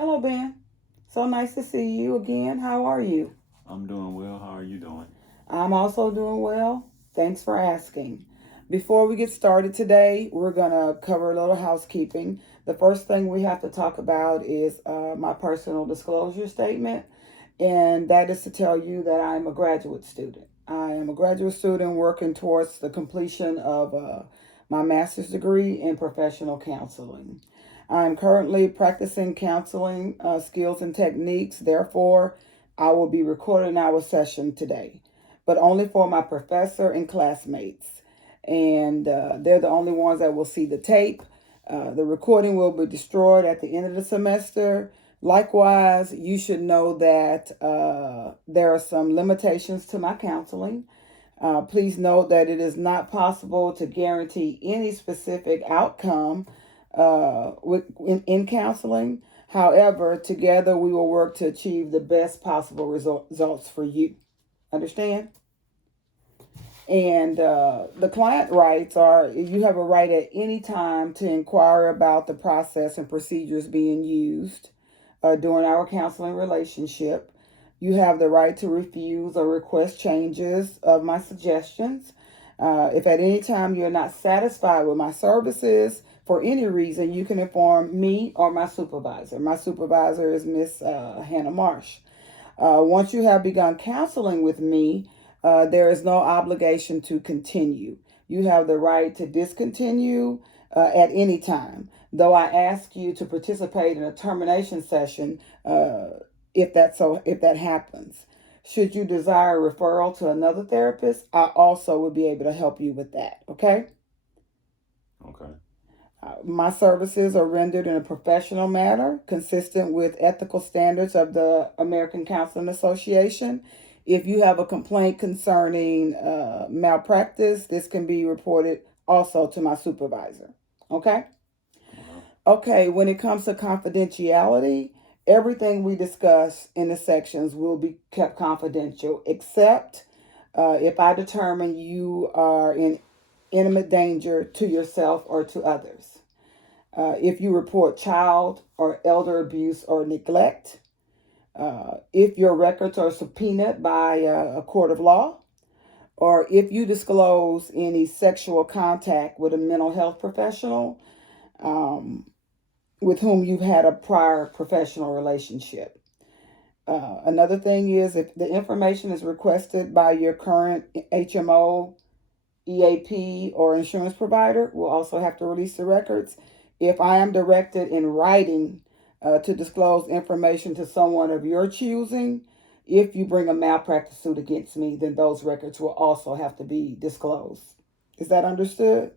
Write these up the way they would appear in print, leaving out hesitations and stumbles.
Hello, Ben. So nice to see you again. How are you? I'm doing well. How are you doing? I'm also doing well. Thanks for asking. Before we get started today, we're going to cover a little housekeeping. The first thing we have to talk about is my personal disclosure statement, and that is to tell you that I am a graduate student. I am a graduate student working towards the completion of my master's degree in professional counseling. I'm currently practicing counseling skills and techniques. Therefore, I will be recording our session today, but only for my professor and classmates. And they're the only ones that will see the tape. The recording will be destroyed at the end of the semester. Likewise, you should know that there are some limitations to my counseling. Please note that it is not possible to guarantee any specific outcome in counseling. However, together we will work to achieve the best possible results for you. Understand? And the client rights are you have a right at any time to inquire about the process and procedures being used during our counseling relationship. You have the right to refuse or request changes of my suggestions. If at any time you're not satisfied with my services for any reason, you can inform me or my supervisor. My supervisor is Miss Hannah Marsh. Once you have begun counseling with me, there is no obligation to continue. You have the right to discontinue at any time, though I ask you to participate in a termination session if that happens. Should you desire a referral to another therapist, I also will be able to help you with that. Okay? Okay. My services are rendered in a professional manner, consistent with ethical standards of the American Counseling Association. If you have a complaint concerning malpractice, this can be reported also to my supervisor. Okay? Uh-huh. Okay, when it comes to confidentiality, everything we discuss in the sections will be kept confidential, except if I determine you are in intimate danger to yourself or to others. If you report child or elder abuse or neglect, if your records are subpoenaed by a court of law, or if you disclose any sexual contact with a mental health professional um, with whom you've had a prior professional relationship. Another thing is if the information is requested by your current HMO, EAP, or insurance provider, we'll also have to release the records. If I am directed in writing to disclose information to someone of your choosing, if you bring a malpractice suit against me, then those records will also have to be disclosed. Is that understood?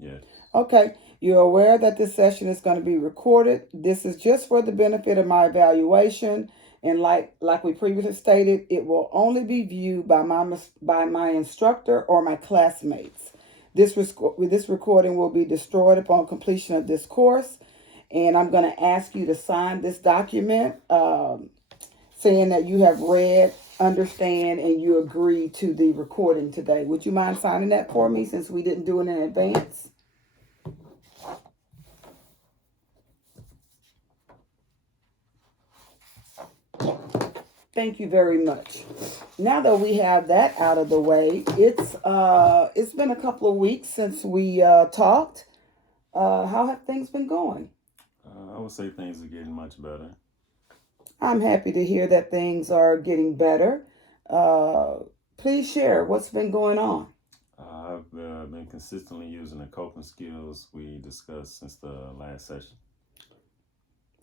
Yes. Okay, you're aware that this session is going to be recorded. This is just for the benefit of my evaluation, and like we previously stated, it will only be viewed by my instructor or my classmates. This recording will be destroyed upon completion of this course, and I'm going to ask you to sign this document saying that you have read, understand, and you agree to the recording today. Would you mind signing that for me since we didn't do it in advance? Thank you very much. Now that we have that out of the way, it's been a couple of weeks since we talked. How have things been going? I would say things are getting much better. I'm happy to hear that things are getting better. Uh, Please share what's been going on. I've been consistently using the coping skills we discussed since the last session.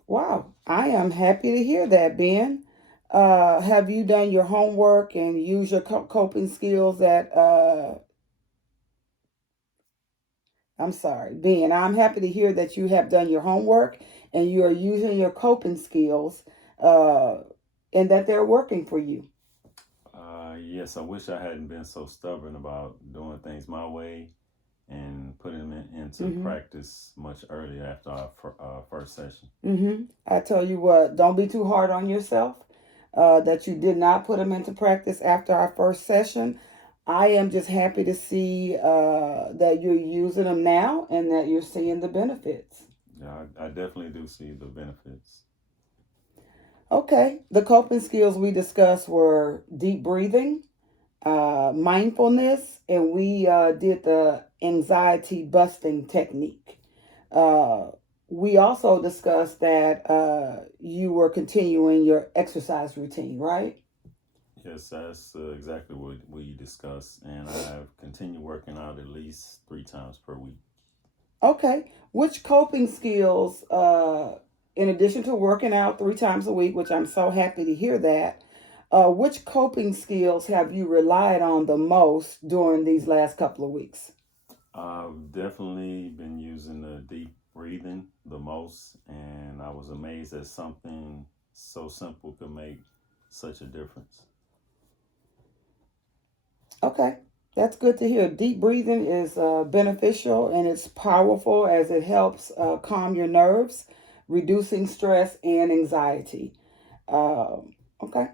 Wow, I am happy to hear that, Ben. Have you done your homework and used your coping skills I'm sorry, Ben, I'm happy to hear that you have done your homework and you are using your coping skills uh, and that they're working for you. Yes, I wish I hadn't been so stubborn about doing things my way and putting them into Mm-hmm. practice much earlier after our first session. Mm-hmm. I tell you what, don't be too hard on yourself that you did not put them into practice after our first session. I am just happy to see that you're using them now and that you're seeing the benefits. Yeah, I definitely do see the benefits. Okay. The coping skills we discussed were deep breathing, mindfulness, and we did the anxiety busting technique. Uh, we also discussed that you were continuing your exercise routine, right? Yes, that's exactly what we discussed, and I've continued working out at least 3 times per week. Okay. Which coping skills, in addition to working out 3 times a week, which I'm so happy to hear that, which coping skills have you relied on the most during these last couple of weeks? I've definitely been using the deep breathing the most, and I was amazed that something so simple could make such a difference. Okay, that's good to hear. Deep breathing is beneficial and it's powerful as it helps calm your nerves, reducing stress and anxiety. Okay,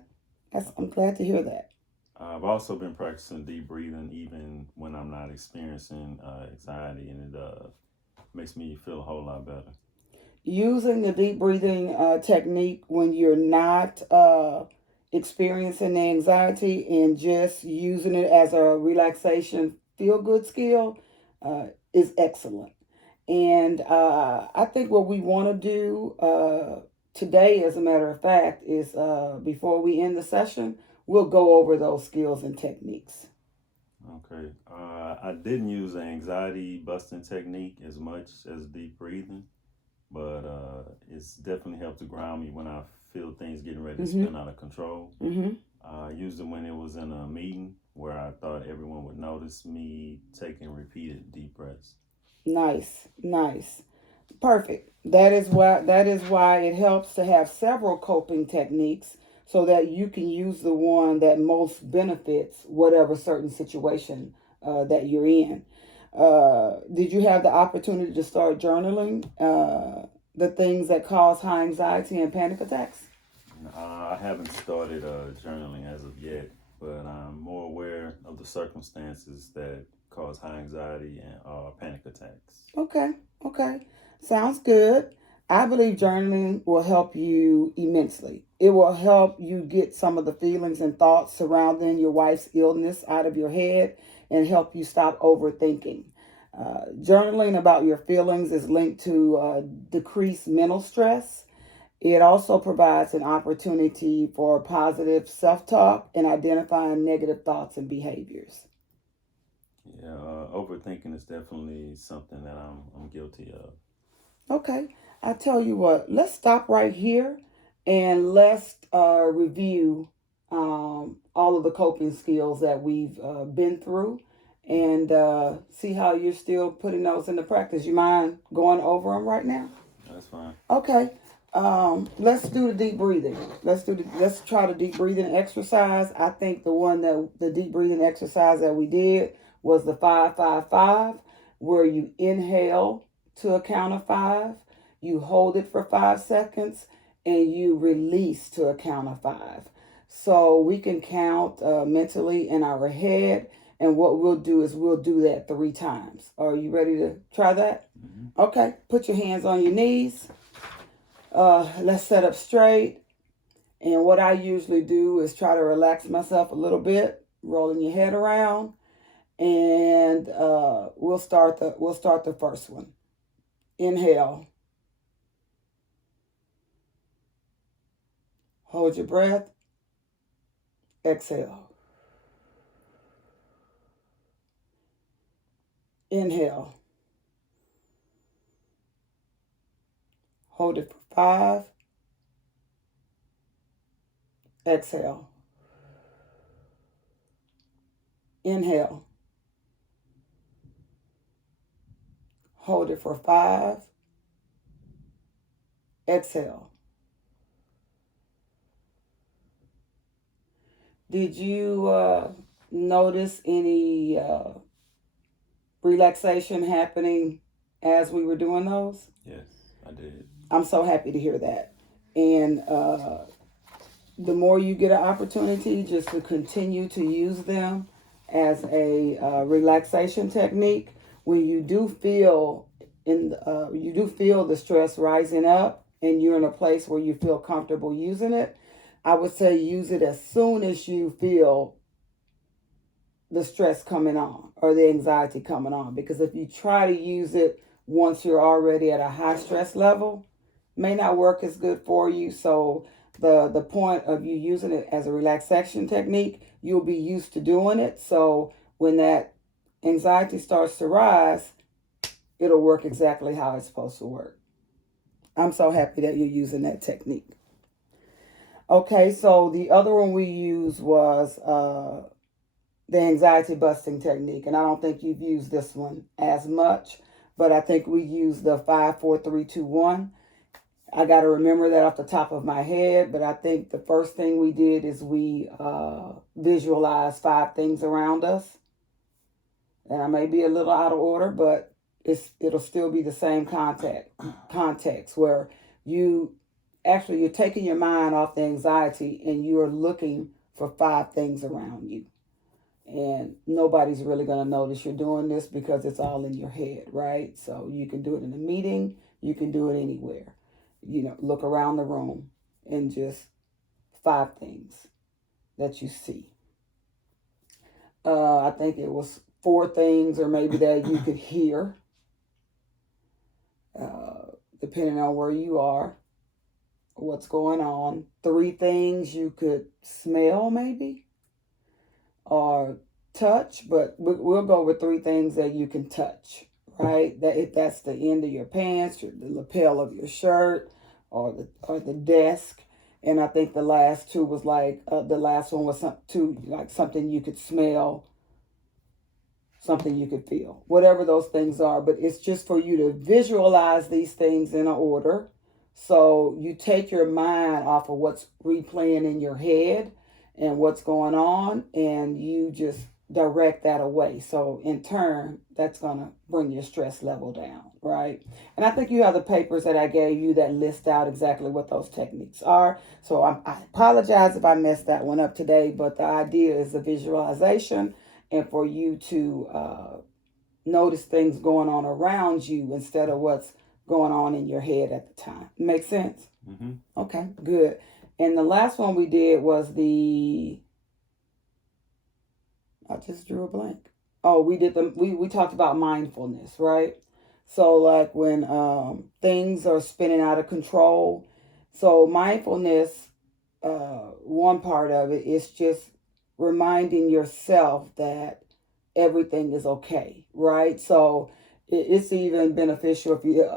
I'm glad to hear that. I've also been practicing deep breathing even when I'm not experiencing anxiety, and it makes me feel a whole lot better. Using the deep breathing technique when you're not experiencing the anxiety and just using it as a relaxation feel good skill is excellent. And I think what we want to do today, as a matter of fact, is before we end the session, we'll go over those skills and techniques. Okay. I didn't use the anxiety busting technique as much as deep breathing, but it's definitely helped to ground me when I feel things getting ready to Mm-hmm. spin out of control. Mm-hmm. I used it when it was in a meeting where I thought everyone would notice me taking repeated deep breaths. Nice, nice. Perfect. That is why it helps to have several coping techniques so that you can use the one that most benefits whatever certain situation that you're in. Did you have the opportunity to start journaling the things that cause high anxiety and panic attacks? I haven't started journaling as of yet, but I'm more aware of the circumstances that cause high anxiety and panic attacks. Okay, okay. Sounds good. I believe journaling will help you immensely. It will help you get some of the feelings and thoughts surrounding your wife's illness out of your head and help you stop overthinking. Journaling about your feelings is linked to decreased mental stress. It also provides an opportunity for positive self talk and identifying negative thoughts and behaviors. Yeah, overthinking is definitely something that I'm guilty of. Okay, I tell you what, let's stop right here and let's review all of the coping skills that we've been through and see how you're still putting those into practice. You mind going over them right now? That's fine. Okay. Let's do the deep breathing. Let's try the deep breathing exercise. I think the deep breathing exercise that we did was the 5-5-5, where you inhale to a count of 5, you hold it for 5 seconds, and you release to a count of 5. So we can count mentally in our head, and what we'll do is we'll do that 3 times. Are you ready to try that? Mm-hmm. Okay. Put your hands on your knees. Let's set up straight. And what I usually do is try to relax myself a little bit, rolling your head around, and we'll start the first one. Inhale, hold your breath, exhale. Inhale, hold it for 5, exhale. Inhale, hold it for 5, exhale. Did you notice any relaxation happening as we were doing those? Yes, I did. I'm so happy to hear that. And the more you get an opportunity just to continue to use them as a relaxation technique, when you do feel the stress rising up and you're in a place where you feel comfortable using it, I would say use it as soon as you feel the stress coming on or the anxiety coming on. Because if you try to use it once you're already at a high stress level, it may not work as good for you. So the point of you using it as a relaxation technique, you'll be used to doing it. So when that anxiety starts to rise, it'll work exactly how it's supposed to work. I'm so happy that you're using that technique. Okay, so the other one we used was the anxiety busting technique, and I don't think you've used this one as much, but I think we used the 5, 4, 3, 2, 1. I got to remember that off the top of my head, but I think the first thing we did is we visualized 5 things around us, and I may be a little out of order, but it'll still be the same context where you're taking your mind off the anxiety and you are looking for 5 things around you. And nobody's really going to notice you're doing this because it's all in your head, right? So you can do it in a meeting, you can do it anywhere. Look around the room and just 5 things that you see. I think it was 4 things or maybe that you could hear, depending on where you are, what's going on. 3 things you could smell maybe or touch, but we'll go with 3 things that you can touch, right? That if that's the end of your pants or the lapel of your shirt or the desk. And I think the last 2 was like the last one was like something you could smell, something you could feel, whatever those things are. But it's just for you to visualize these things in an order. So you take your mind off of what's replaying in your head and what's going on, and you just direct that away. So in turn, that's going to bring your stress level down, right? And I think you have the papers that I gave you that list out exactly what those techniques are. So I apologize if I messed that one up today, but the idea is the visualization and for you to notice things going on around you instead of what's going on in your head at the time. Make sense? Mm-hmm. Okay, good. And the last one we did was I just drew a blank. Oh, we talked about mindfulness, right? So like when things are spinning out of control. So mindfulness, one part of it is just reminding yourself that everything is okay, right? So it's even beneficial if you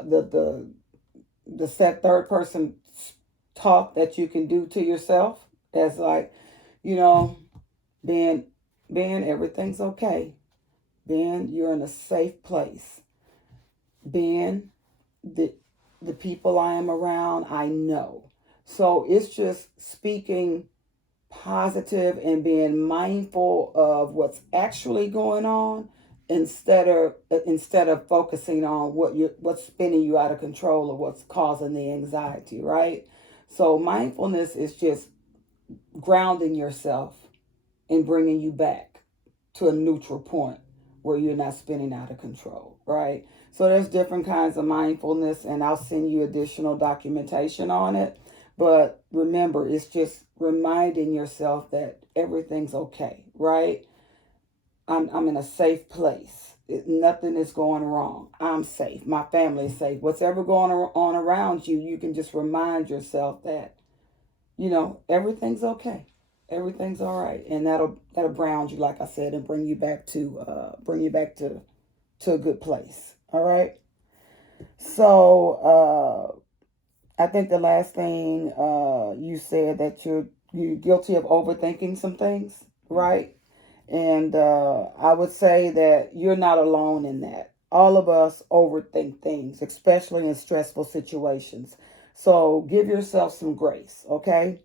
the set third person talk that you can do to yourself as like, you know, Ben, everything's okay. Ben, you're in a safe place. Ben, the people I am around, I know. So it's just speaking positive and being mindful of what's actually going on instead of focusing on what's spinning you out of control or what's causing the anxiety, right? So mindfulness is just grounding yourself and bringing you back to a neutral point where you're not spinning out of control, right? So there's different kinds of mindfulness, and I'll send you additional documentation on it. But remember, it's just reminding yourself that everything's okay, right? I'm in a safe place. Nothing is going wrong. I'm safe. My family's safe. Whatever going on around you, you can just remind yourself that, everything's okay. Everything's all right, and that'll ground you, like I said, and bring you back to a good place. All right. So I think the last thing you said that you're guilty of overthinking some things, right? And I would say that you're not alone in that. All of us overthink things, especially in stressful situations. So give yourself some grace, okay?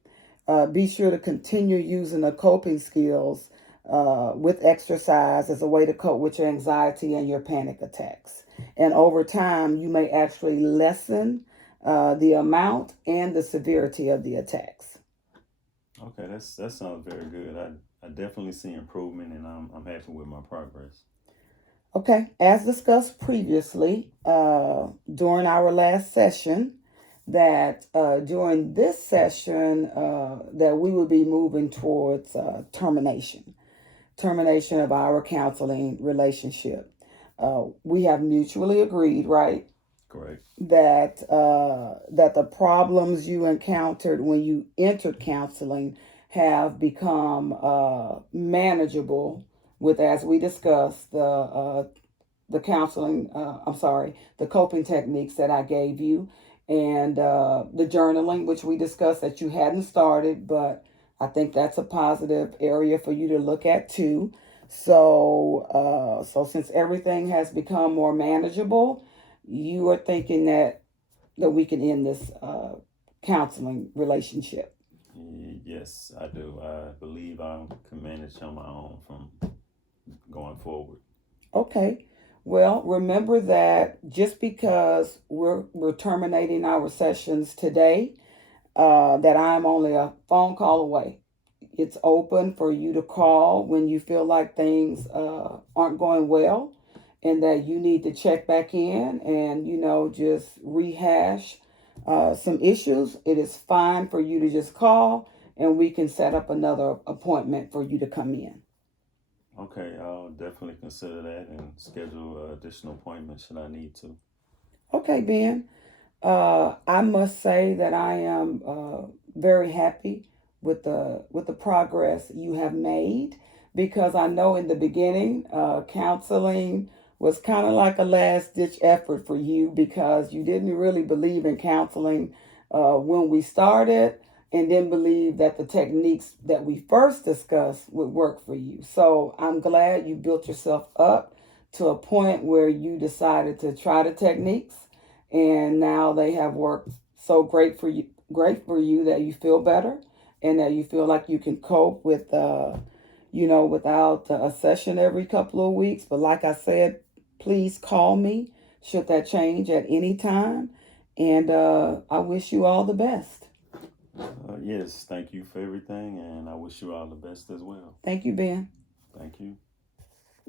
Be sure to continue using the coping skills with exercise as a way to cope with your anxiety and your panic attacks. And over time, you may actually lessen the amount and the severity of the attacks. Okay, that sounds very good. I definitely see improvement, and I'm happy with my progress. Okay, as discussed previously during our last session, that during this session that we will be moving towards termination of our counseling relationship. We have mutually agreed, right, Correct. that the problems you encountered when you entered counseling have become manageable with, as we discussed, the counseling. I'm sorry, the coping techniques that I gave you, and the journaling, which we discussed that you hadn't started, but I think that's a positive area for you to look at too. So since everything has become more manageable, you are thinking that we can end this counseling relationship. Yes, I do. I believe I can manage on my own from going forward. Okay. Well, remember that just because we're terminating our sessions today, that I'm only a phone call away. It's open for you to call when you feel like things aren't going well and that you need to check back in and, just rehash some issues. It is fine for you to just call and we can set up another appointment for you to come in. Okay, I'll definitely consider that and schedule additional appointments should I need to. Okay, Ben. I must say that I am very happy with the progress you have made because I know in the beginning counseling was kind of like a last ditch effort for you because you didn't really believe in counseling when we started and didn't believe that the techniques that we first discussed would work for you. So I'm glad you built yourself up to a point where you decided to try the techniques and now they have worked so great for you that you feel better and that you feel like you can cope with without a session every couple of weeks. But like I said, please call me should that change at any time, and I wish you all the best. Yes, thank you for everything, and I wish you all the best as well. Thank you, Ben. Thank you.